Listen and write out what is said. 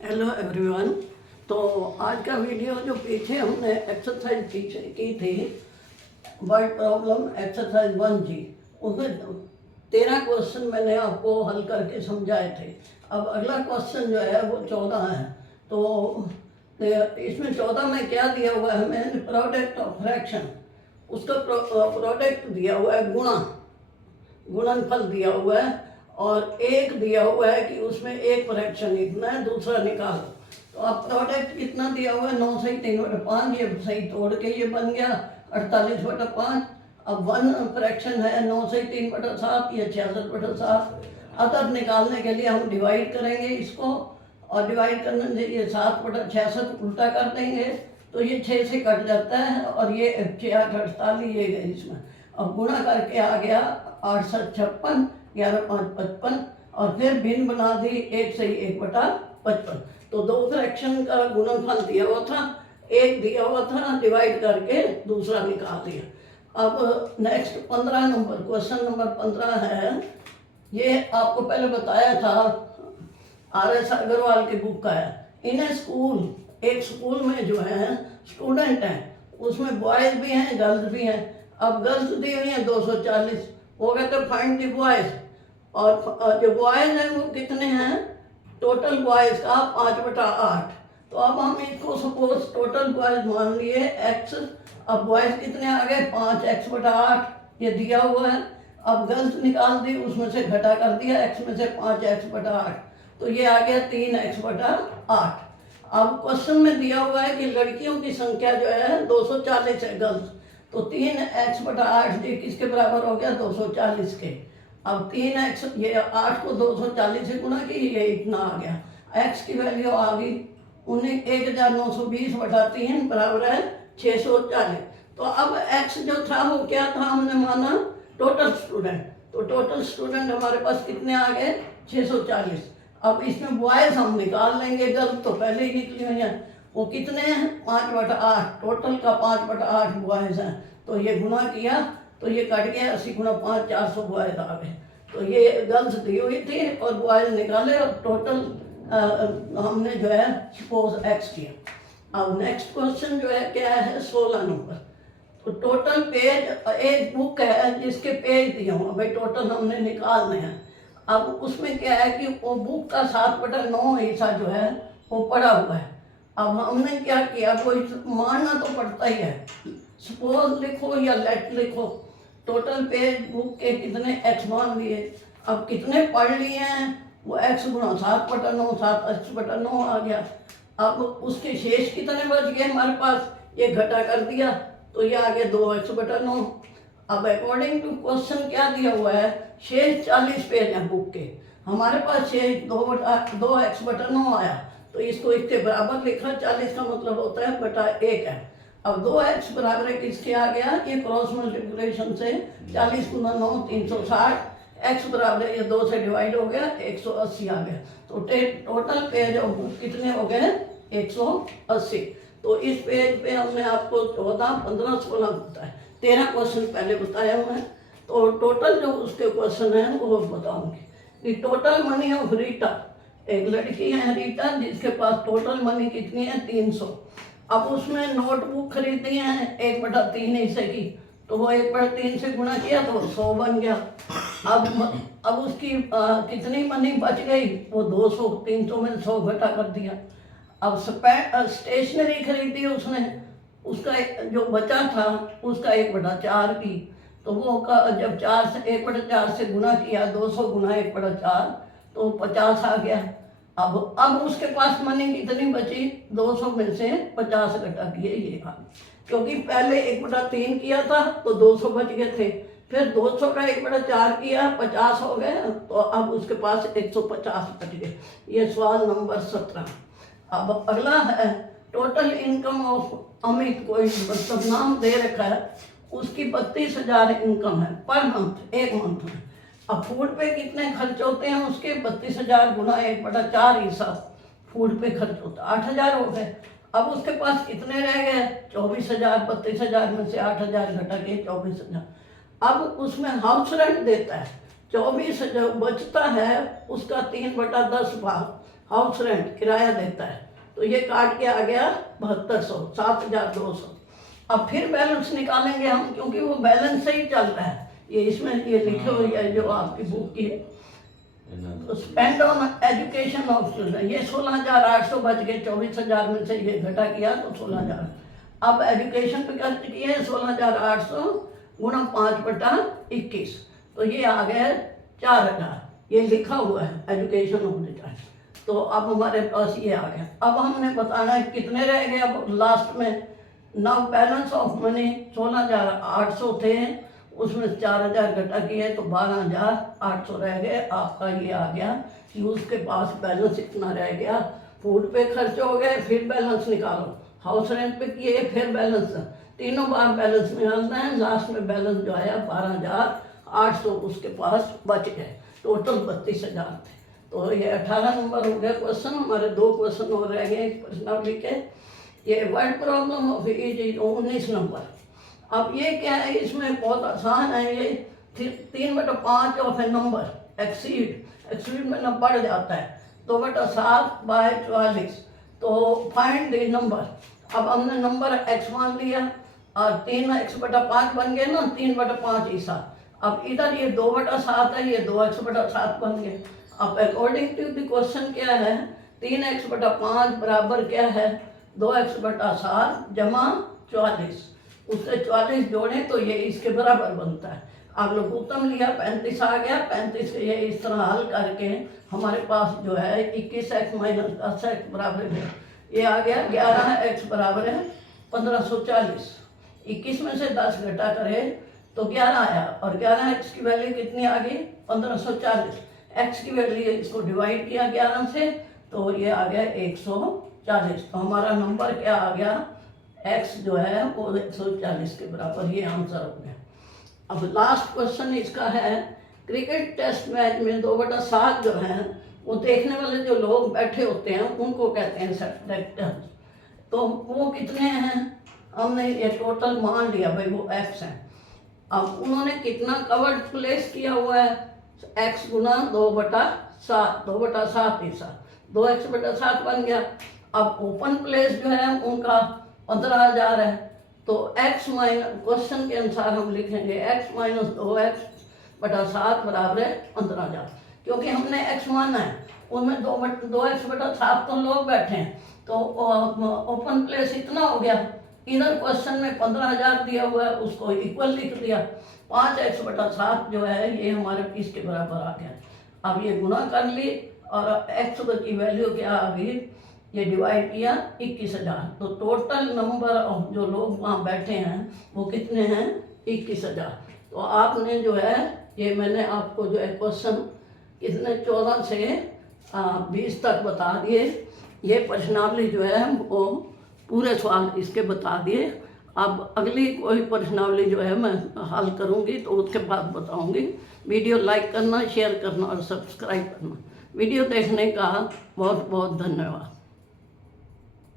Hello everyone. तो आज का वीडियो जो पीछे हमने एक्सरसाइज की थी, वर्ड प्रॉब्लम एक्सरसाइज 1G, उसमें 13 क्वेश्चन मैंने आपको हल करके समझाए थे। अब अगला क्वेश्चन जो है वो 14 है। तो इसमें 14 में क्या दिया हुआ है हमें? प्रोडक्ट ऑफ फ्रैक्शन, उसका प्रोडक्ट दिया हुआ है, गुणनफल दिया हुआ है, और एक दिया हुआ है कि उसमें एक फ्रैक्शन इतना है, दूसरा निकालो। तो अब प्रोडक्ट कितना दिया हुआ है? 9 सही 3/5, ये सही तोड़ के ये बन गया 48/5। अब वन फ्रैक्शन है 9 सही 3/7, ये 66/7। अतः निकालने के लिए हम डिवाइड करेंगे इसको, और डिवाइड करने से ये 7/66 उल्टा कर देंगे तो ये 6 से कट जाता है, और ये 6 8 48 ये गए इसमें। अब गुणा करके आ गया 8 7 56, 11 5 55, और फिर भिन्न बना दी 1 सही 1/55। तो दो फ्रैक्शन का गुणनफल दिया हुआ था, एक दिया हुआ था, डिवाइड करके दूसरा निकाल दिया। अब नेक्स्ट 15 नंबर, क्वेश्चन नंबर 15 है। ये आपको पहले बताया था, RS अग्रवाल की बुक का है। इन स्कूल, एक स्कूल में जो है स्टूडेंट हैं, उसमें बॉयज़ भी हैं गर्ल्स भी हैं। अब गर्ल्स दी हुई हैं 240, वो कहते फाइंड द बॉयज़, और जो बॉयज़ हैं वो कितने हैं? टोटल बॉयज़ का 5/8। तो अब हम इसको सपोज टोटल बॉयज़ मान लिए x। अब बॉयज़ कितने आ गए? 5x/8, ये दिया हुआ है। अब गर्ल्स निकाल दी, उसमें से घटा कर दिया x में से 5x/8, तो ये आ गया 3x/8। अब क्वेश्चन में दिया हुआ है कि लड़कियों की संख्या जो है 240 है, गर्ल्स, तो 3x/8 ये किसके बराबर हो गया? 240 के। अब 3x, ये 8 को 240 से गुना की, ये इतना आ गया। x की वैल्यू आ गई 1920/3 बराबर है 640। तो अब x जो था वो क्या था? हमने माना टोटल स्टूडेंट, तो टोटल स्टूडेंट हमारे पास कितने आ गए? 640। अब इसमें बॉयज़ हम निकाल लेंगे, गर्ल्स तो पहले ही निकली हुई हैं। वो कितने हैं? 5/8, टोटल का 5/8 बॉयज़ हैं। तो ये गुना किया तो ये कट गया, 80 × 5 400 बॉयज़ आ गए। तो ये गर्ल्स दी हुई थी और बॉयज़ निकाले, और टोटल हमने जो है सपोज x किया। अब नेक्स्ट क्वेश्चन जो है क्या है? 16 नंबर। तो टोटल पेज, एक बुक है जिसके पेज दिए हों, भाई टोटल हमने निकालने हैं। अब उसमें क्या है कि वो बुक का 7/9 हिस्सा जो है वो पड़ा हुआ है। अब हमने क्या किया, कोई मानना तो पड़ता ही है। सपोज लिखो या लेट लिखो, टोटल पेज बुक के कितने x मान लिए। अब कितने पढ़ लिए हैं? वो x × 7/9, 7x/9 आ गया। अब उसके शेष कितने बच गए हमारे पास? ये घटा कर दिया तो ये आ गया 2x/9। अब अकॉर्डिंग टू क्वेश्चन क्या दिया हुआ है? शेष 40 पेज हैं बुक के, हमारे पास शेष 2x/9 आया, तो इसको इसके बराबर लिखा। 40 का मतलब होता है /1 है। अब 2x बराबर किसके आ गया? ये क्रॉस मल्टीप्लिकेशन से 40 × 9 360, x बराबर ये 2 से डिवाइड हो गया 180 आ गया। तो टोटल पेज ऑफ बुक कितने हो गए? 180। तो इस पेज पे हमने आपको 14 15 16 बताया, 13 क्वेश्चन पहले बताया मैं। तो टोटल जो उसके क्वेश्चन हैं वो बताऊंगी। टोटल मनी ऑफ रीटा, एक लड़की है रीटा जिसके पास टोटल मनी कितनी है? 300। अब उसमें नोटबुक खरीदी है 1/3 हिस्से की, तो वो 1/3 से गुणा किया तो 100 बन गया। अब उसकी कितनी मनी बच गई? वो 200, 300 में 100 घटा कर दिया। अब स्टेशनरी खरीदी उसने, उसका जो बचा था उसका 1/4 की, तो वो जब 1/4 से गुणा किया, 200 × 1/4 तो 50 आ गया। अब उसके पास मनी कितनी बची? 200 में से 50 घटा दिए, ये आ, क्योंकि पहले 1/3 किया था तो 200 बच गए थे, फिर 200 का 1/4 किया 50 हो गए, तो अब उसके पास 150 बच गए। ये सवाल नंबर 17। अब अगला है टोटल इनकम ऑफ अमित, कोई मतलब नाम दे रखा है, उसकी 32,000 इनकम है पर मंथ, एक मंथ में। अब फूड पे कितने खर्च होते हैं उसके? 32,000 × 1/4 हिस्सा फूड पे खर्च होता है, 8,000 हो गए। अब उसके पास कितने रह गए? 24,000। 32,000 में से 8,000 घटा के 24,000। अब उसमें हाउस रेंट देता है, 24 जो बचता है उसका 3/10 भाग हाउस रेंट किराया देता है, तो ये काट के आ गया 7200, 7200। अब फिर बैलेंस निकालेंगे हम, क्योंकि वो बैलेंस से ही चल रहा है। ये इसमें ये लिखे हुई है जो आपकी बुक की है, तो spend on education of children, ये 16,800 बच गए। 24,000 में से ये घटा किया तो 16,000। अब एजुकेशन पे खर्च किए 16,800 गुणा 5/21, तो ये आ गया 4,000। ये लिखा हुआ है एजुकेशन ऑफ द चाइल्ड। तो अब हमारे पास ये आ गया। अब हमने बताना है कितने रह गए अब लास्ट में। नाउ बैलेंस ऑफ मनी 16,800 थे, उसमें 4,000 घटा किए तो 12,800 रह गए। आपका ये आ गया कि उसके पास बैलेंस इतना रह गया। फूड पे खर्च हो गए, फिर बैलेंस निकालो, हाउस रेंट पे किए, फिर बैलेंस, तीनों बार बैलेंस निकालना है। लास्ट में बैलेंस जो आया 12,800 उसके पास बच गए। टोटल 32,000 थे। तो ये 18 नंबर हो गया क्वेश्चन। हमारे 2 क्वेश्चन और रह गए प्रश्नावली के। ये word problem of age 19 number. अब ये क्या है, इसमें बहुत आसान है। ये 3/5 ऑफ ए नंबर एक्सीड में न बढ़ जाता है 2/7/44। तो फाइंड द नंबर। अब हमने नंबर x मान लिया और 3x/5 बन गए ना, 3/5 ईसा। अब इधर ये 2/7 है, ये 2x/7 बन गए। अब अकॉर्डिंग टू द क्वेश्चन क्या है, 3x/5 बराबर क्या है 2x/7 जमा 44। उससे 44 जोड़ें तो ये इसके बराबर बनता है। आप लोग उत्तम लिया 35 आ गया। 35 ये इस तरह हल करके हमारे पास जो है 21x - 10x बराबर है, ये आ गया 11x बराबर है 1540। 21 में से 10 घटा करें तो 11 आया, और 11x की वैल्यू कितनी आ गई 1540। x की वैल्यू इसको डिवाइड किया 11 से, तो ये आ गया 140। तो हमारा नंबर क्या आ गया, x जो है वो 140 के बराबर। ये आंसर हो गया। अब लास्ट क्वेश्चन इसका है, क्रिकेट टेस्ट मैच में 2/7 जो है वो देखने वाले जो लोग बैठे होते हैं उनको कहते हैं स्पेक्टेटर्स। तो वो कितने हैं, हमने ये टोटल मान लिया भाई वो x है। अब उन्होंने कितना कवर्ड प्लेस किया हुआ है, x गुना 2/7, 2/7 ईसा, 2x/7 बन गया। अब ओपन प्लेस जो है उनका 15,000 है। तो x माइनस, क्वेश्चन के अनुसार हम लिखेंगे x - 2x/7 बराबर है 15,000, क्योंकि हमने x माना है। उनमें 2x/7 तो लोग बैठे हैं, तो ओपन प्लेस इतना हो गया। इधर क्वेश्चन में 15,000 दिया हुआ है, उसको इक्वल लिख दिया। 5x/7 जो है ये हमारे पीस के बराबर आ गया। अब ये गुना कर ली और x की वैल्यू क्या आ गई, ये डिवाइड किया 21,000। तो टोटल नंबर ऑफ जो लोग वहाँ बैठे हैं वो कितने हैं 21,000। तो आपने जो है ये मैंने आपको जो है क्वेश्चन कितने 14 से 20 तक बता दिए। ये प्रश्नावली जो है वो पूरे सवाल इसके बता दिए। अब अगली कोई प्रश्नावली जो है मैं हल करूँगी तो उसके बाद बताऊँगी। वीडियो लाइक करना, शेयर करना और सब्सक्राइब करना। वीडियो देखने का बहुत बहुत धन्यवाद।